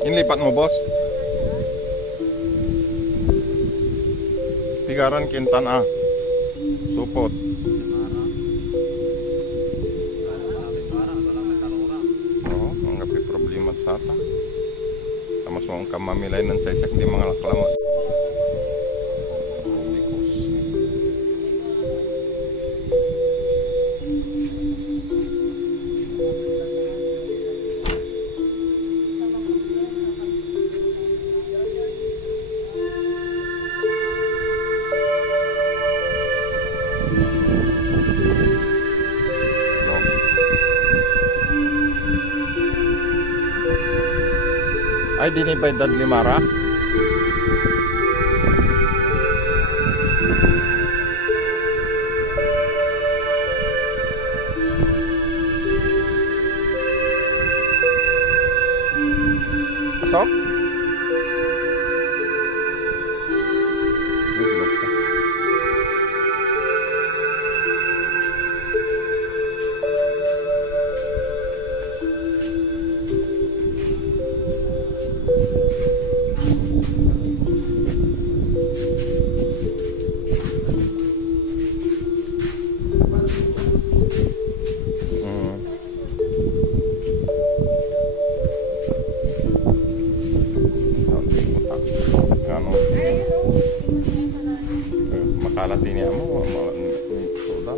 Inlipat mo, boss? Pigaran Kintan ah. Supot. Oh, anggapi problema sa ata. Tamas mo ang kamamilay ng saisak di mga laklamot. Ay, dinibay Dudley Mara. Pasok? Makalat din niya mo, soda.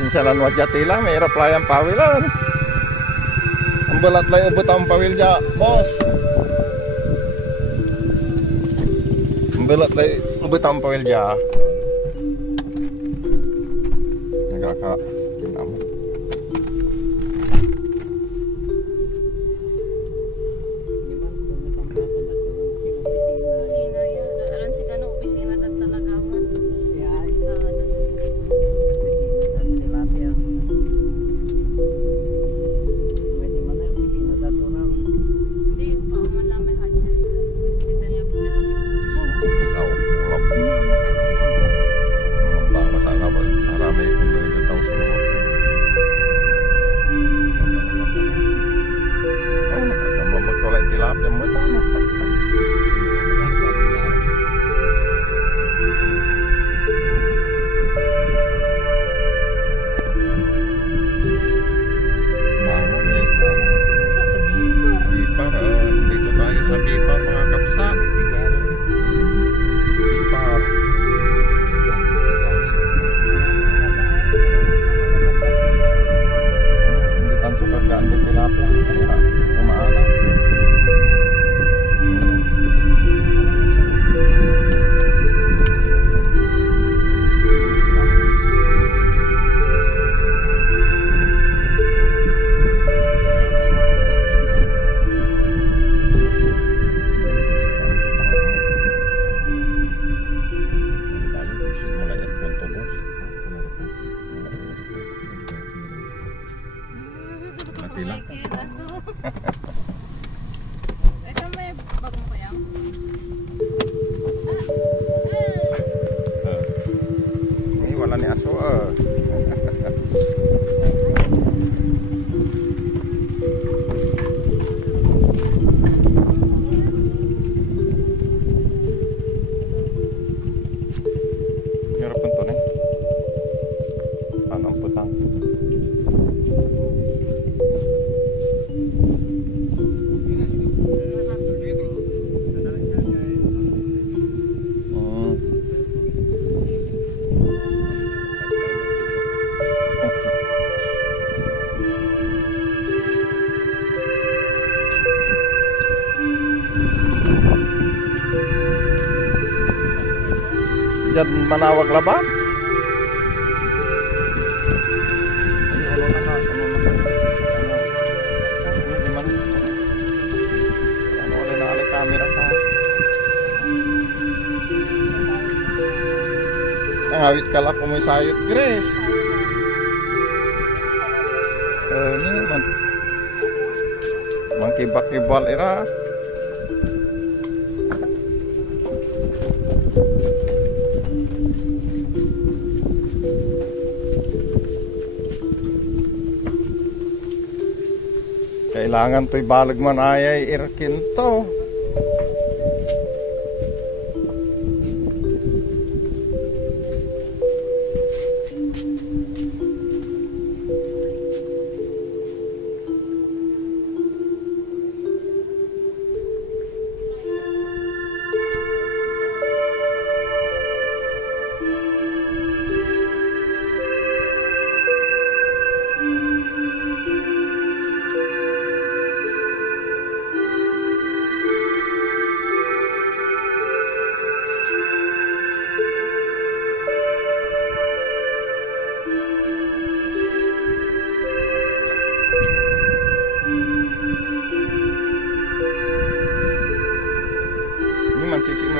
Sinsalan wajah tila, may reply ang pawilan. Ang balat lay ubot ang pawil ja, boss. Ang balat lay ubot ang pawil ja. Nagaka tinamo. Ito may bag mo kaya? Ini wala ni aso Harapan to nih. Tanam putang. dyan manawag laban. Ay, ano na ka? Ano na ka? Hindi man. Ano ulit na alay camera ka? Nangawit ka lang kung may sayot, Grace. Ini man. Mangkibak-kibal ira. Kailangan to'y balag man ayay irkin to.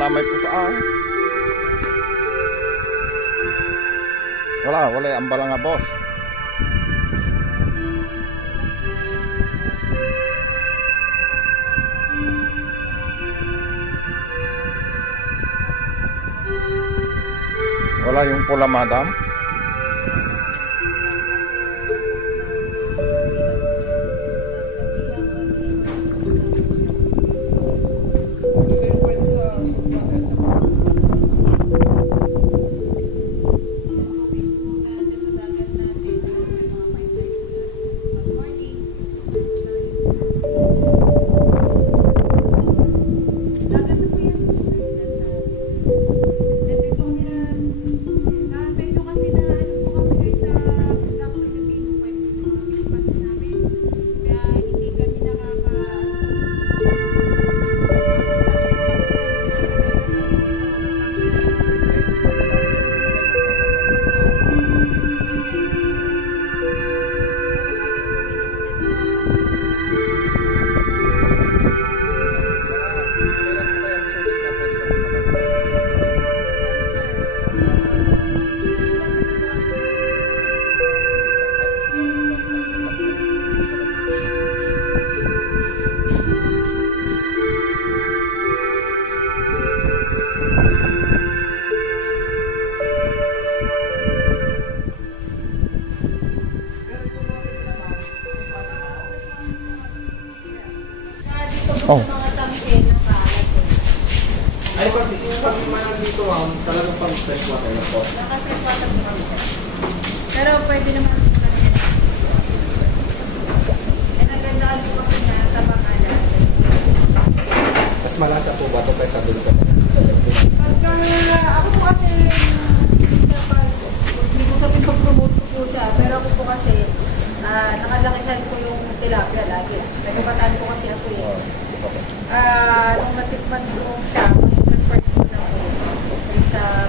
Lamay po sa wala ambala nga boss. Wala yung pula, madam. Oh. Ay, pag malang dito, talagang pang fresh water na po. Naka-fresh water po kami. Pero pwede naman po kasi nagandaan po kasi na tabang alat. Mas malasa po ba ito kaysa doon sa Pagka ako po kasi hindi ko sabihin pag-promote ko po siya. Pero ako po kasi nakalakihan ko yung tilapia lagi. Nagkabataan ko kasi ako eh. Nung natikman ko siya, mas preferred ko na po.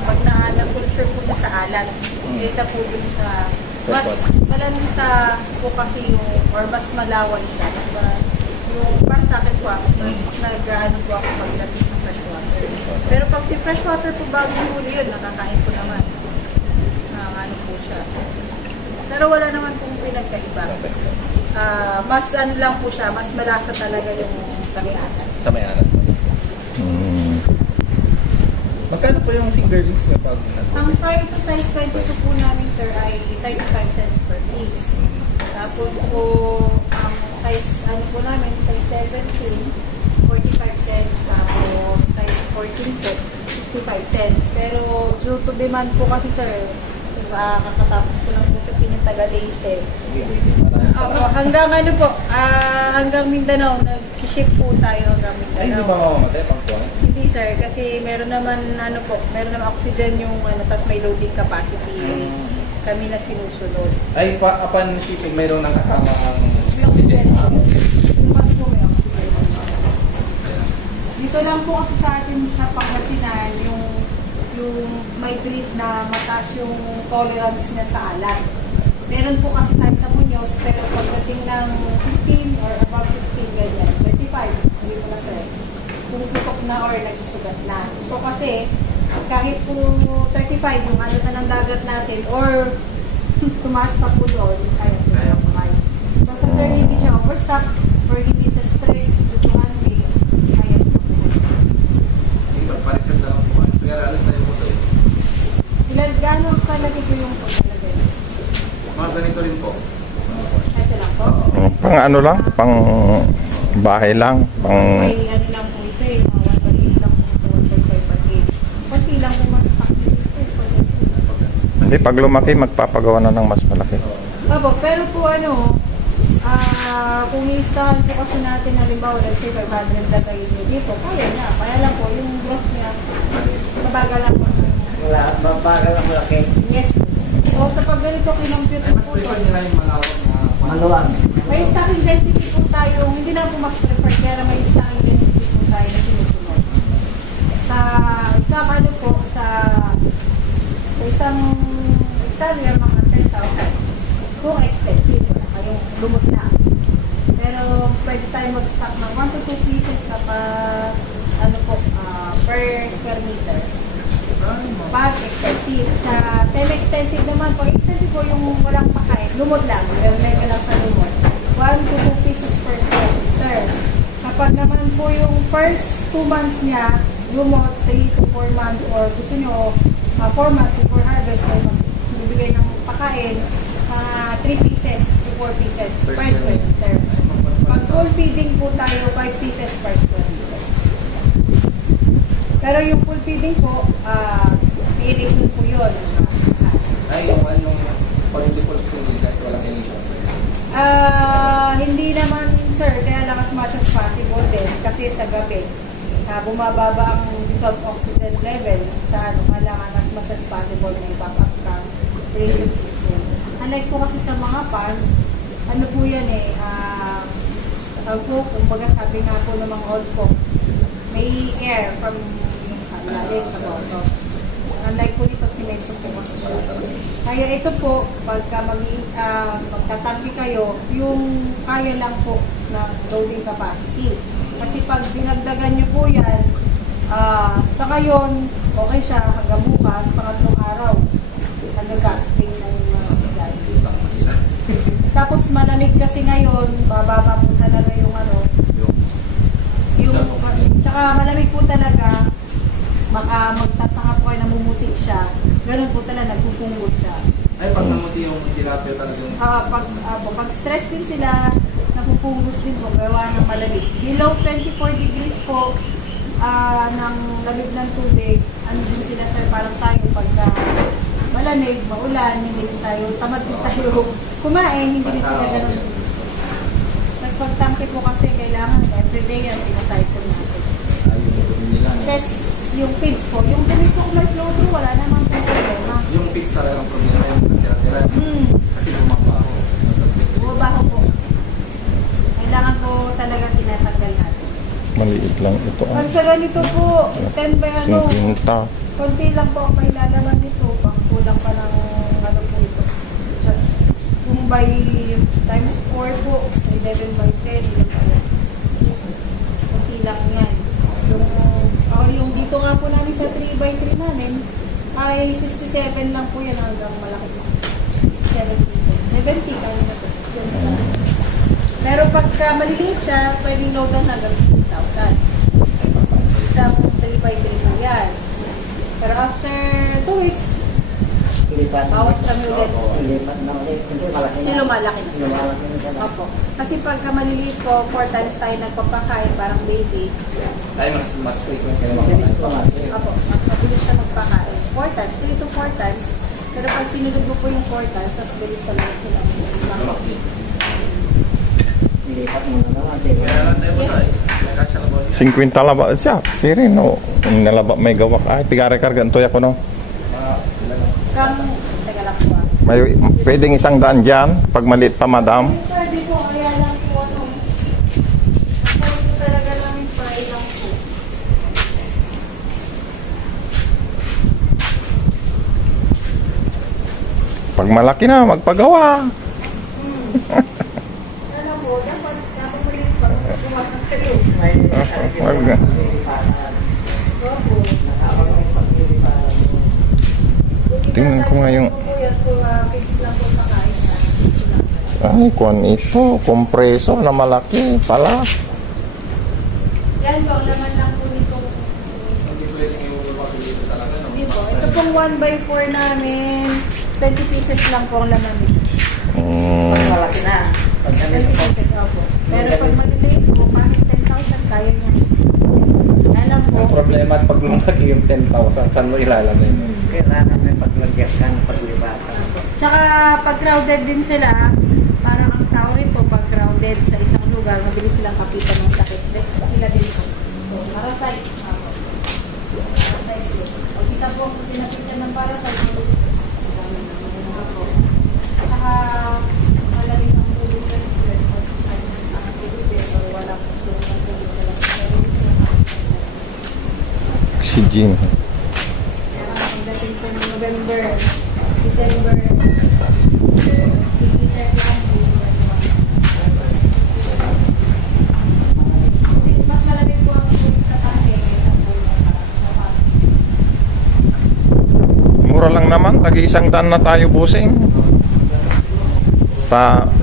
Pag na-culture po na sa alat, kaysa po dun sa, mas malansa po kasi yung, or mas malawan siya. Yung para sa akin po, mas nag-ano po ako pagdating sa freshwater. Pero pag si freshwater po bago huli yun, nakakain ko naman. Ano po siya. Pero wala naman pong pinagkaiba. Mas ano lang po siya, mas malasa talaga yung sa may alat. Sa may alat. Magkano po yung fingerlings na pag? Ang fire to size 22 po namin, sir, ay 35 cents per piece. Tapos po, ang size, ano po namin, size 17, 45 cents. Tapos size 14 po, 55 cents. Pero due to demand po kasi, sir, kakatapos ko lang po sa Pinitagalete. Hanggang ano po, hanggang Mindanao, nag-ship po tayo hanggang Mindanao. Ay, hindi ba mamamatay pang kuwan? Hindi sir, kasi meron naman ano po, meron naman oxygen yung ano, tapos may loading capacity. Kami na sinusunod. Ay, upon shipping, mayroon nang kasama ang Oxygen. Bakit po may oxygen? Dito lang po kasi sa atin sa Pangasinan, yung yung may breed na mataas yung tolerance niya sa alat. Meron po kasi tayo sa Muñoz, pero pagdating ng 15 or above 15 ganyan, 35, hindi ko na sir, pumuputok na or nagsusugat na. So kasi, kahit po 35 yung alat na ng dagat natin or tumaas pa po doon, kaya po kaya. So sa sir, hindi siya overstock or hindi sa stress, dutuhan day, kaya po. Sige, magparisan na lang po. Pero alam tayo po sa'yo. Ilan, gano'n kalagi po yung paglalagay? Mga ganito rin po. Ito lang po. Pang ano lang, pang bahay lang, pang May ano lang po ito eh, mga 1.8 lang po, 1.5 pag-8. Kunti lang po mas stock nito eh. hindi, pag lumaki magpapagawa na ng mas malaki. Opo, pero po ano, kung i-install po kasi natin, halimbawa, let's say 500 lagay nyo dito, kaya niya. Kaya lang po, yung growth niya, mabagal lang po. Wala, mabagal ang malaki. Yes. So, sa pag ganito, kinompute Ay, mas po prefer ito. nila yung malawak na Maluwang. May stocking density po tayo, hindi na po mas prefer, kaya may stocking density po tayo na sinusunod. Sa isang ano po, sa isang hectare, mga 10,000. Kung expensive, wala kayong lumot na. Pero pwede tayo mag-stock ng 1 to 2 pieces kapag ano po, per square meter. Pag expensive. Sa semi-expensive naman, pag expensive po yung walang pakain, lumot lang, yung mega lang sa lumot. 1 to 2 pieces per square meter. Kapag naman po yung first 2 months niya, lumot 3 to 4 months or gusto nyo 4 months before harvest ay magbibigay ng pakain, 3 pieces to 4 pieces per square meter. Pag full feeding po tayo, 5 pieces per square meter. Pero yung full feeding po, aeration po yun. ay yung anong political feeling dahil walang emission. Hindi naman sir, kaya lang as much as possible din kasi sa gabi bumababa ang dissolved oxygen level sa ano, kailangan as much as possible may backup kang aeration system. Unlike po kasi sa mga pan, ano po yan eh, kumbaga sabi nga po ng mga old folk, may air from sa ilalim sa bottom. Unlike po dito, simento po kasi siya. Kaya ito po, pagka magtatangki kayo, yung kaya lang po ng loading capacity. Kasi pag dinagdagan nyo po yan, sa ngayon, okay siya hanggang bukas, pangatlong araw, hanggang casting ng sila. Tapos malamig kasi ngayon, bababa po talaga yung ano, tsaka malamig po talaga, magtataka po kayo namumutik siya, ganun po talaga, nagpupungot siya. Ay, pag namuti yung tilapia talagang Pag stress din sila, napupungos din po, gawa ng malamig. Below 24 degrees po, ng lamig ng tubig, ano din sila sir, parang tayo pagka malamig, maulan, hindi din tayo, tamad din tayo kumain, hindi din sila ganun. Tapos pag tangke po kasi kailangan, everyday yan, sinacycle natin. Says yung feeds po, yung ganito kung may flow through, wala naman po problema. yung fix talagang problema yung tira-tira. Kasi bumabaho. Bumabaho po. Kailangan po talaga tinatanggal natin. Maliit lang ito. Pag sa ganito po, 10 by ano, 50. konti lang po ang may lalaman nito, pang kulang pa ng ano po ito. Kung by times 4 po, 11 by 10, yun pala. Konti lang yan. Yung dito nga po namin sa 3 by 3 namin, ay 67 lang po yan hanggang malaki po. 70 kami na po. Pero pagka maliliit siya, pwedeng loadan hanggang 50,000. Isang 3 by 3 na yan. Pero after 2 weeks, Ilipat. bawas kami ulit. Ilipat na ulit. Hindi, malaki Kasi na. lumalaki na siya. Lumalaki na siya. Opo. Kasi pagka maliliit po, 4 times tayo nagpapakain, parang baby. Ay, mas frequent kayo Mabilis pa nga. makakain. Opo, mas mabilis siya magpakain. 4 times, 3 to 4 times. Pero pag sinulog mo po yung 4 times, mas bilis talaga sila. Lumaki. Ilipat mo na naman. Sige. Kaya lang tayo po sa nagkasya na ba? 50 laba siya. Siri no. Kung nalaba may gawak. Ay, pigare-karga ito ako no. Kang, teka lang po May pwedeng 100 dyan. Pag maliit pa madam. Pwede po, kaya lang po ano. Pwede talaga namin fry lang po. Pag malaki na, magpagawa. Alam mo, dapat maliit pa. Kumakang kayo. May Wag. Opo. Tingnan ko nga yung- Kuya, kung fix lang po sa kain na. Ay, kuwan ito. Compressor na malaki pala. Yan po, laman lang po nito. Hindi pwede yung lumaki dito talaga, no? Hindi po. Ito pong 1x4 namin. 20 pieces lang po ang laman nito. malaki na. Pag 20 ganito po. pieces, opo. Pero pag maliliit po, kahit 10,000, kaya niya. Yan lang po. Ang problema pag lumaki yung 10,000, saan mo ilalagay? Kailangan may paglagyan ka ng paglibatan. Tsaka pag crowded din sila, parang ang tao rin po, pag crowded sa isang lugar, mabilis silang kapitan ng sakit. Sila din po. So, parasite. Parasite po. Pag isa po ang pinapitan ng parasite, mabilis. Tsaka malalim ang tulog kasi sila. Pag ang tulog eh, or wala pong tulog ang tulog na lang. Oxygen. Kaya pagdating po ng November, December, i-reset lang po. Kasi mas malamig po ang tubig sa tanke kaysa po sa pag. Mura lang naman. Tagi-100 na tayo, busing.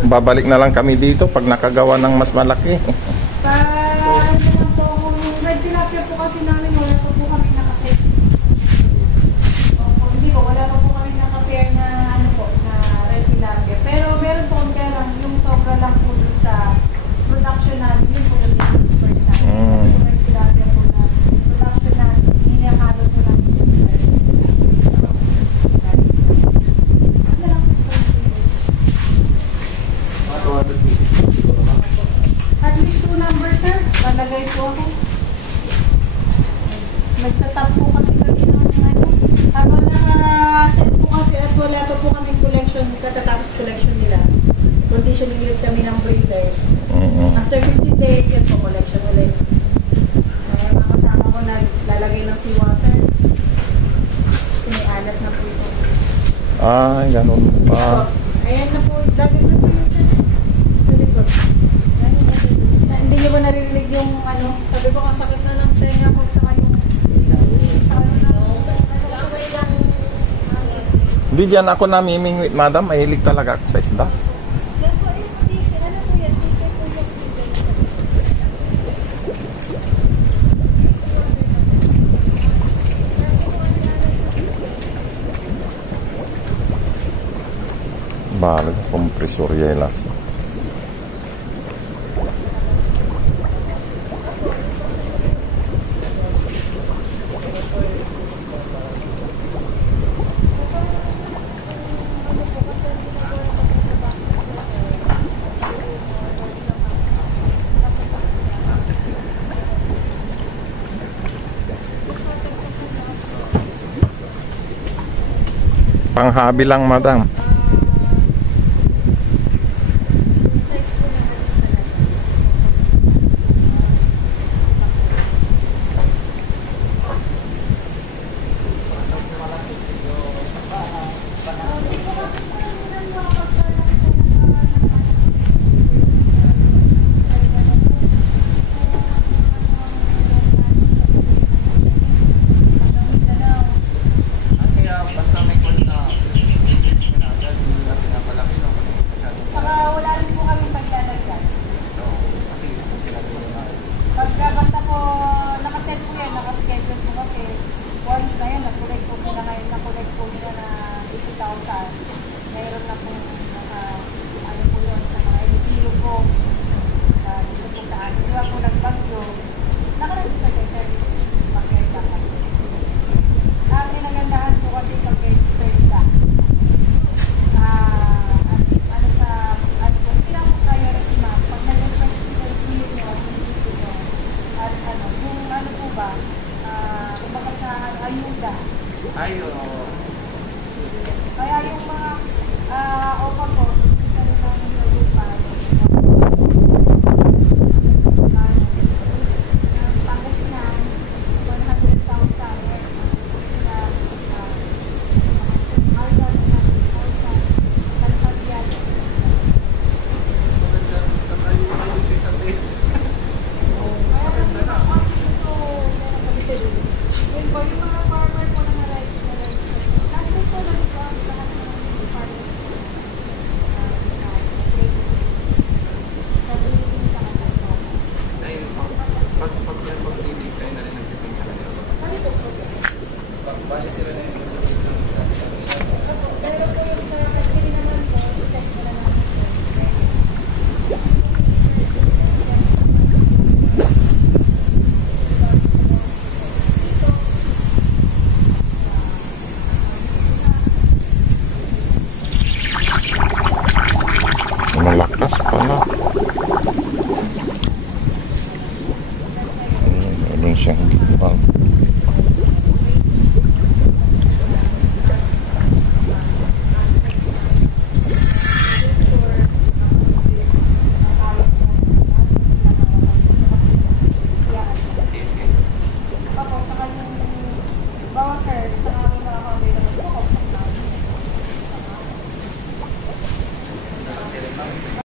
Babalik na lang kami dito pag nakagawa ng mas malaki. Ano naman po, kung red tilapia po kasi namin, wala pa po kami nakaset. Opo, hindi po, wala pa po kami naka-pair na ano po, na red tilapia. Pero meron po kung kaya lang, yung sobra lang po dun sa production namin, yun po yung first namin. Kasi yung red tilapia po na production namin, hinihalo po namin sa first. Ano lang po sa Mga 200 pieces siguro, ma'am. At least 2 numbers, sir. Palagay po ako. Nagtatap po kasi kami ng ano. Habang naka-set po kasi at wala pa po kami collection, katatapos collection nila. Conditioning ulit kami ng breeders. After 15 days, yan po collection ulit. Kaya mga kasama ko lalagay ng seawater. Kasi may alat na po ito. Ay, ganun pa. Ayan na po, lagay na po yun dyan. Sa likod. Ayan, hindi nyo ba naririnig yung ano, sabi ko ang sakit na ng tenga ko, tsaka yung Hindi dyan ako namimingwit, madam. Mahilig talaga ako sa isda. Yan po, ano po yan? Tike po yung Balo, kompresor yelas. Panghabi lang, madam. Kaya basta may call na agad, hindi na pinapalaki, no? Saka wala rin po kami paglalagyan. No, kasi pinagawa na. Pagka basta po nakaset po yan, nakaschedule po kasi once na yun, nag-collect po sila ngayon, na-collect po nila na 80,000. Mayroon na po ano po yun, sa mga NGO po, dito po sa amin. Di ba po nagbagyo, nakaregister kayo sir, pag-register ka. Ang ginagandahan po kasi pag-register ka, ano sa, ano po, sila po priority ma'am, pag nag-register po yun yun, at ano, yung ano po ba, kumbaga sa ayuda. Ay, oo. Kaya yung mga opa po, ano. Meron siyang gitbang.